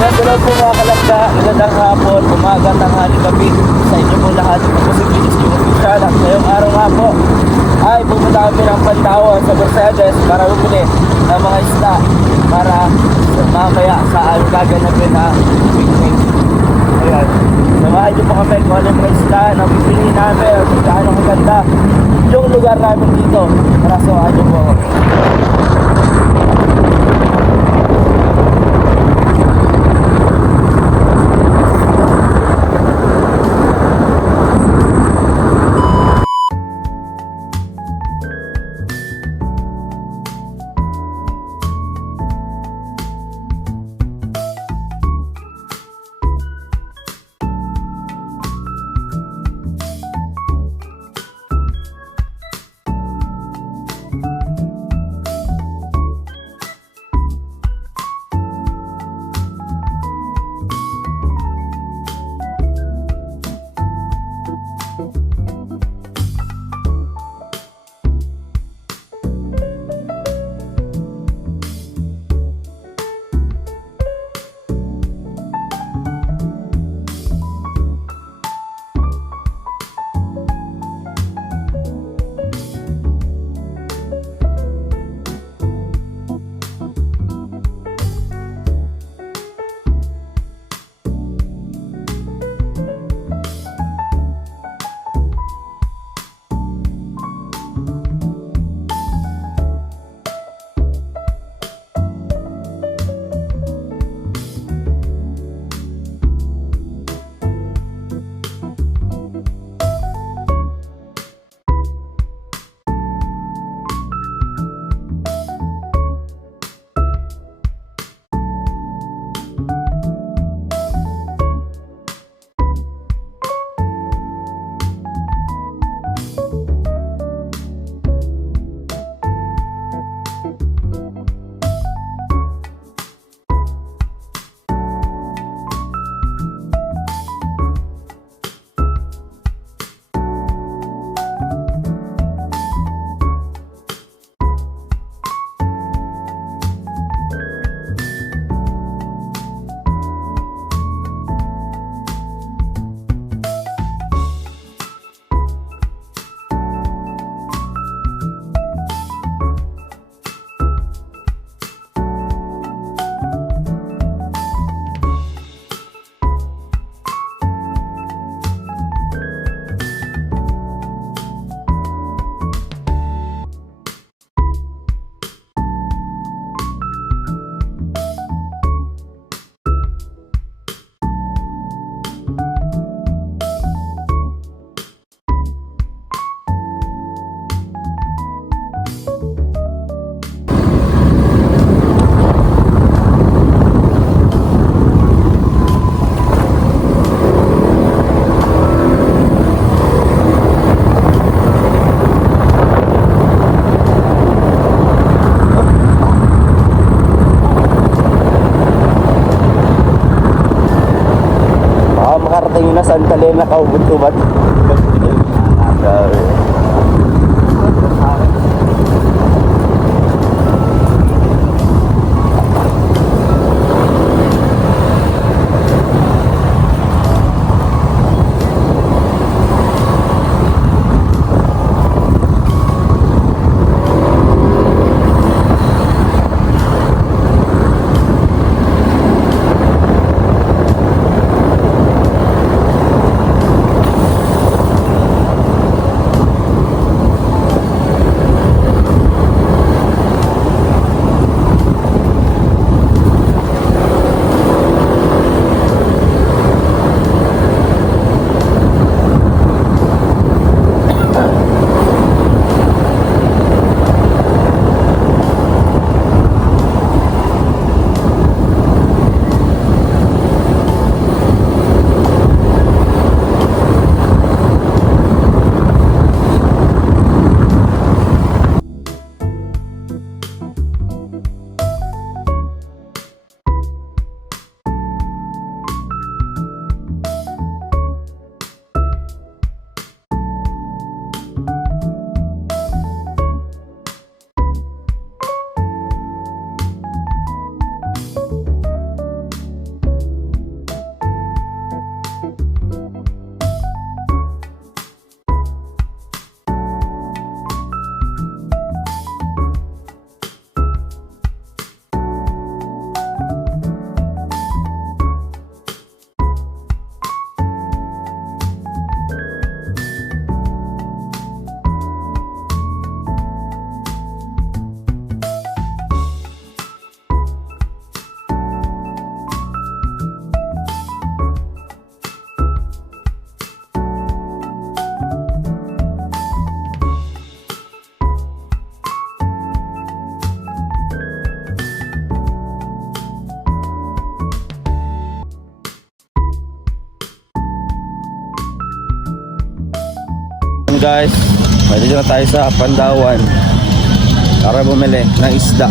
Hello po mga kalangga, magandang hapon, umaga, tanghali, gabi sa inyo po lahat. Ako si Bilis yung official at ngayong araw nga po ay pumunta kami ng Pantawan sa Mercedes para bumili ng mga isda para mamaya sa gaganapin na picnic. Ayan, samahan niyo po kami kung ano yung mga isda na bibili namin at kung gaano maganda yung lugar namin dito. Tara, samahan niyo po ako. Makarating na Santa Elena, kaubot-ubad. guys, pwede na tayo sa Pandawan para bumili ng isda.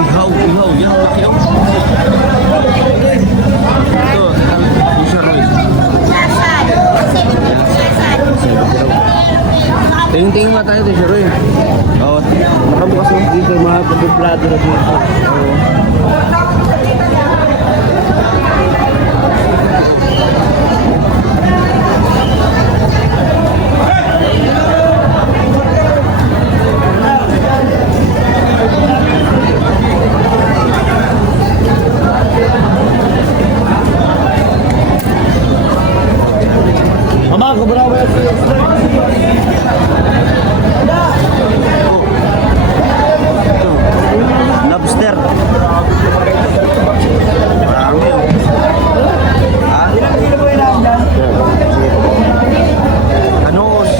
Ihaw, yan laki oh. Ito, Fisher Roy. Tingin-tingin nga tayo, Fisher Roy. Oo, nakabukas mo dito, mga pagbublado na dito. Oo. Mama, kubrawa yan siya. Lobster. Marami yun. Ha? Ilang kilo po yung lambda? Anus.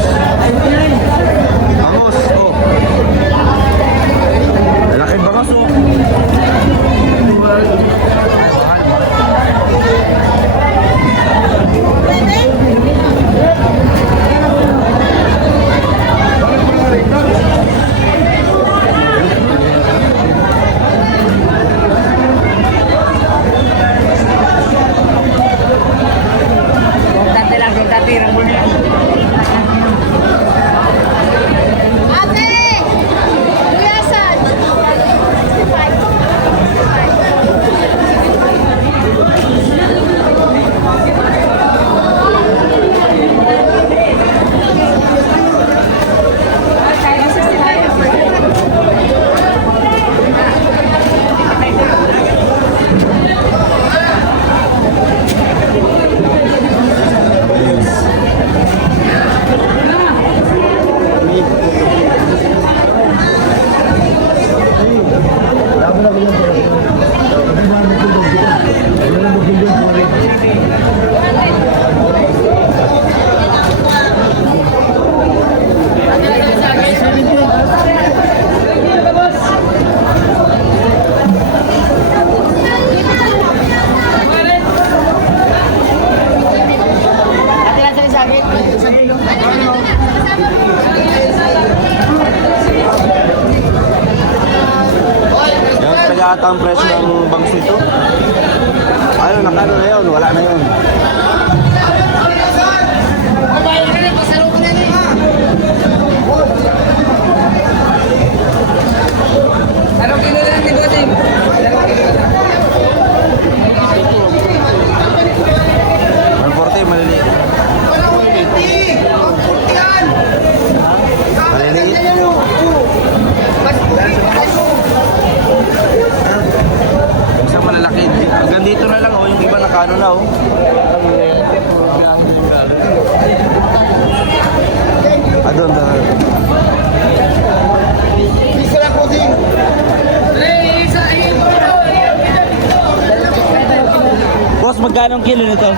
Angus, oh. Lalaki bangas, oh. Ata ang presyo ng bangs nito. Ayun, nakano na yun, wala na yun. Anong kilo na lang ni Bossing? 140, maliliit. Maliliit. Isang malalaki. Hanggang dito na lang, oh. Yung iba nakano na, oh. Doon. Boss, magkano ang kilo nito?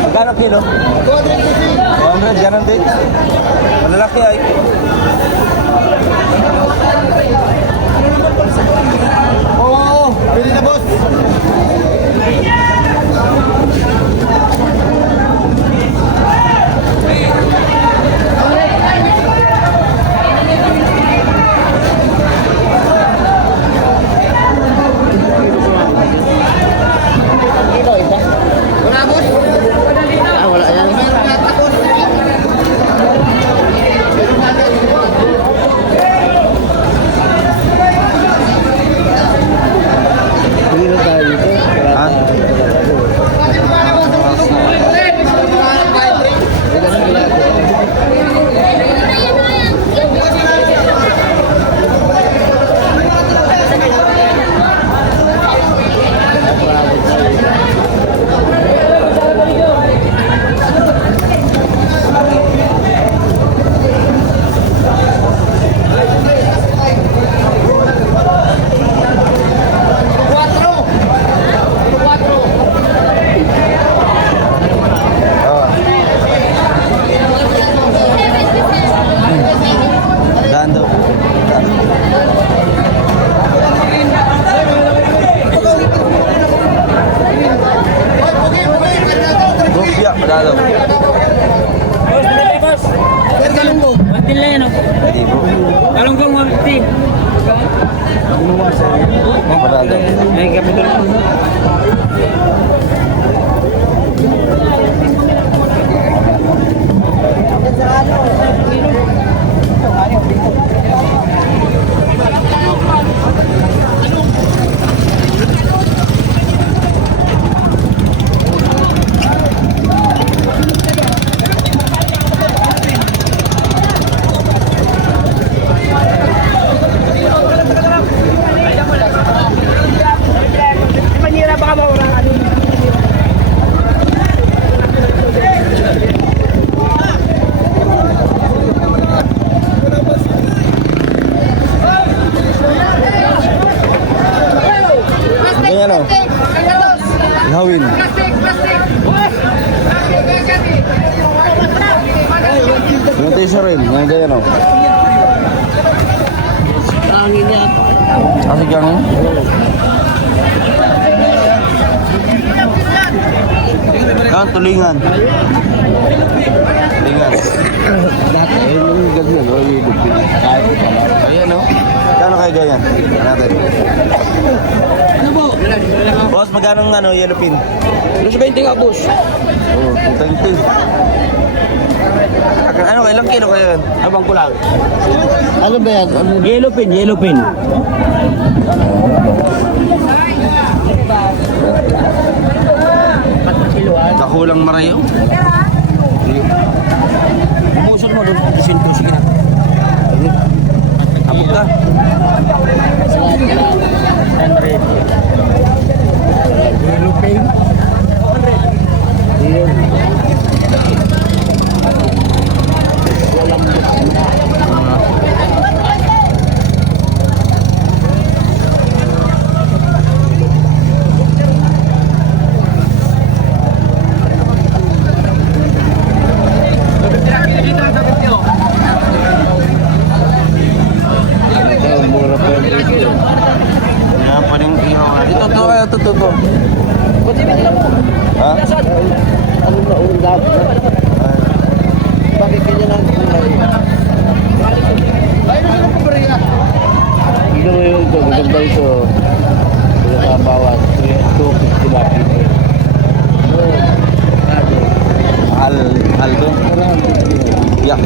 Magkano kilo? 200, ganun din. Malalaki ay. Oo, pwede na boss. kami doon. Ganyan o. Ihawin. Yung tiso rin. Yan ganyan o. Angin niya. Kasi kang tulingan. Tulingan. Dati, yung ganyan, no? Yung lupit. Kahit ito pala. Ayan o. Kano kayo ganyan? Natin. Ano po? Boss, magkano ng ano, yellow pin? Los 20 nga, boss. Oo, 220. Ano, ilang kilo kayo yan? Abang ko lang. Ano ba yan? Yellow pin, yellow pin. Kakulang marayo. Puson mo doon, isinto, sige na. Abot ka. Yellow pin. Mura pa yung presyo. Yan pa rin ihaw. Ito, ito. Ha? Ano na ulap? Bakit kanya lang kulay? Hindi mo yun ito, maganda ito. Ito sa bawat 250 laki. Hal to. Yak.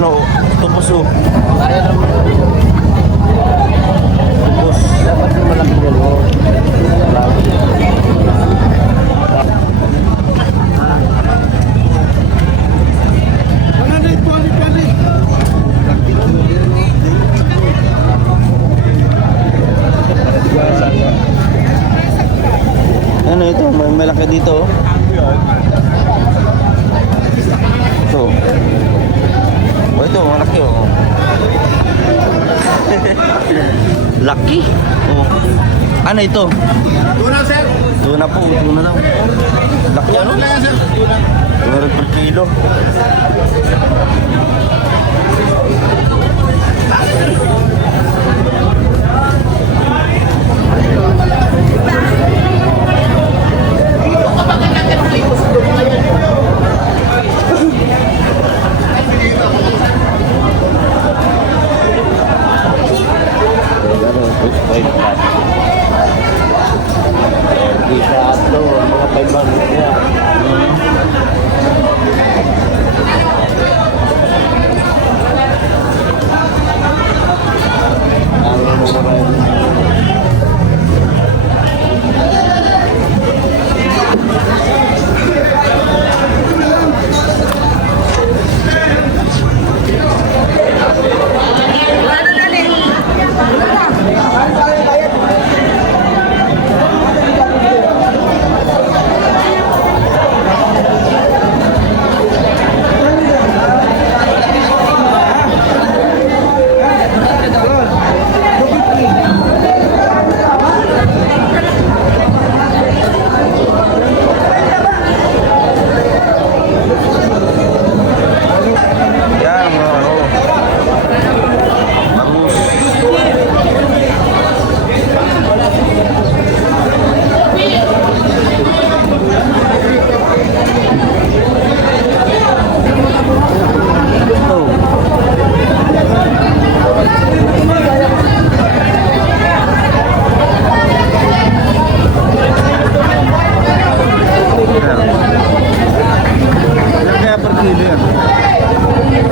Ano, tupos o. Tupos. Dapat yung malaki dalawa. Ano ito, may malaki dito. Ito. Oh, ito, malaki oh. Laki. Oh. Ano ito? Tuna, sir. Tuna po, tuna daw. Laki ano? Tuna. 200 per kilo. Isa ato, mga 500 niya.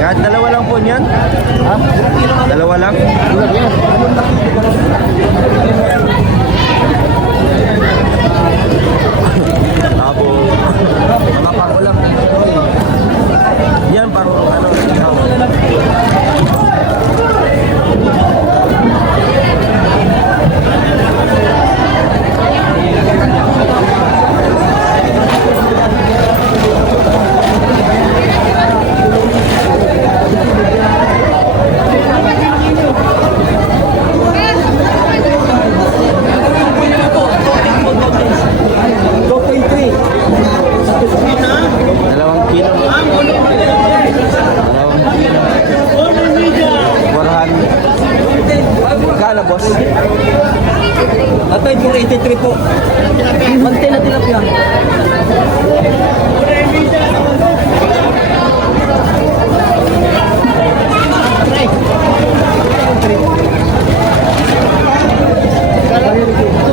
Kahit dalawa lang po niyan? Ha? Dalawa lang? Bulag yan. Tapos, mapako lang. Yan, pang ano, dalawang kilo. Dalawang kilo. 400. Magkano, boss? Atay, 483 po. Magtay na tilapia.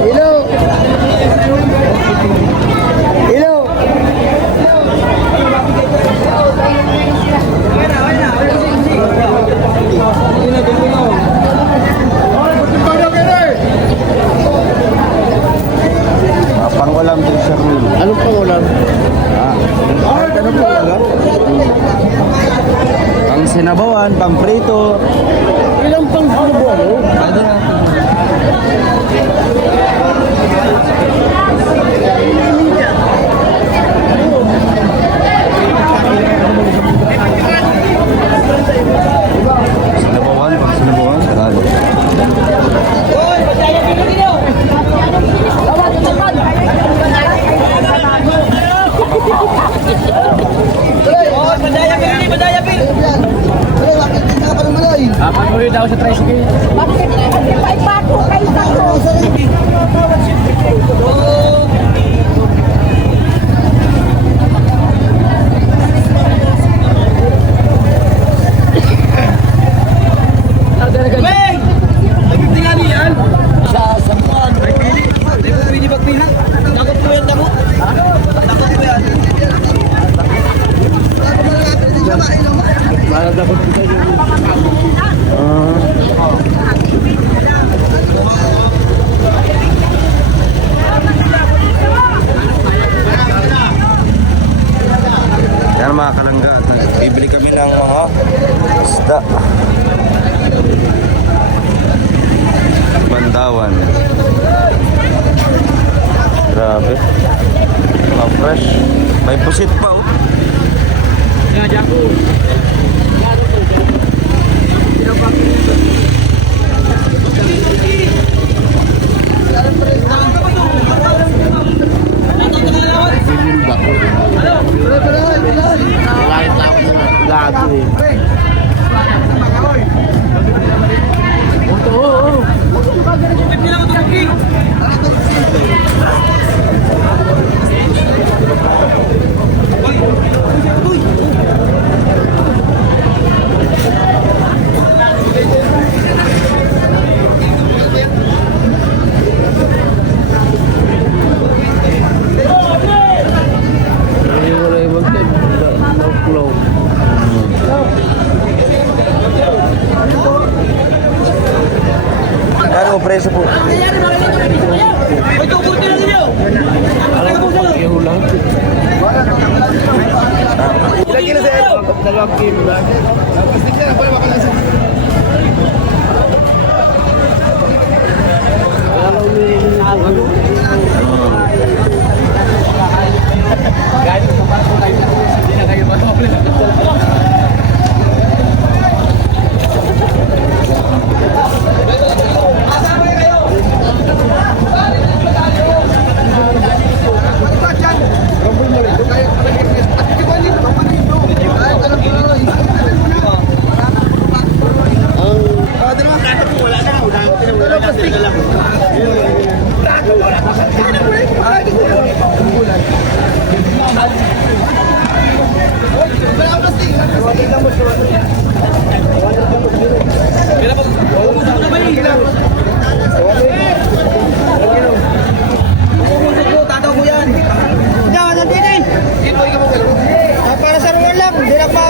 Hello! Hello! Pang-ulam din, Sir Will. Anong pangulam? Kahit ano po, ulam? Pang sinabawan, pang prito. Ilang pang sinubuan mo? Pwede natin. Sinabawan, pang sinabawan. Talo. Patuloy daw sa tricycle. Bakit? Ay, bago kayo sa Yan mga kalangga, bibili kami ng mga isda. Bandawan. Grabe. Mga fresh. May pusit pa oh. Lahat eh. Wala yung mag-tip. No flow. Kano ang presyo po? Yung lang. Ilang kilo sir? 2 kilo lang. Para sa ruwan lang, hindi lang pa.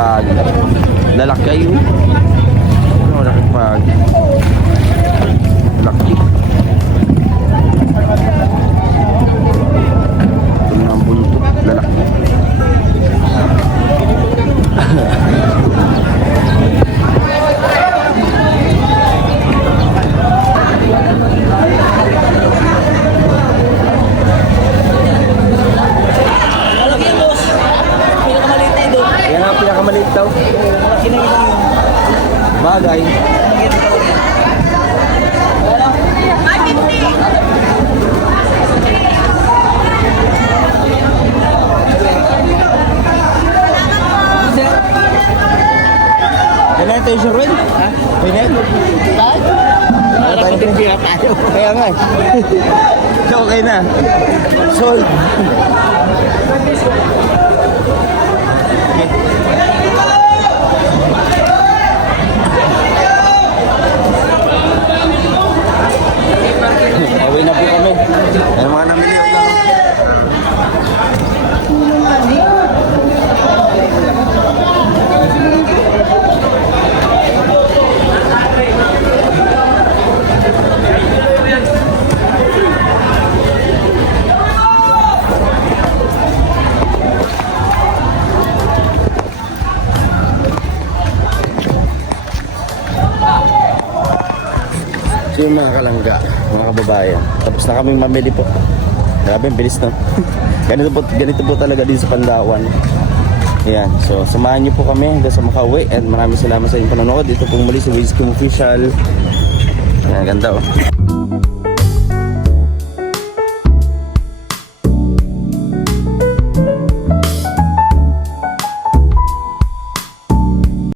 pag lalaki yun. Malaki pag laki. Ito na ang buntot, lalaki. Malaki yan, boss. Pinakamaliit na ito. Yan ang pinakamaliit daw. Malaki na yun. Bagay. Kailan ito yung Sherwin? Ha? Kailan? Kaya nga eh. Okay na. Sold. Away na po kami. Ano mga namili lang. So yung mga kalangga, mga kababayan, tapos na kami mamili po. Grabe, ang bilis na. ganito po talaga dito sa Pandawan. Ayan, so samahan niyo po kami hanggang sa makauwi and maraming salamat sa inyong panonood. Dito po muli sa Whiskey Official. Ayan, ganda oh.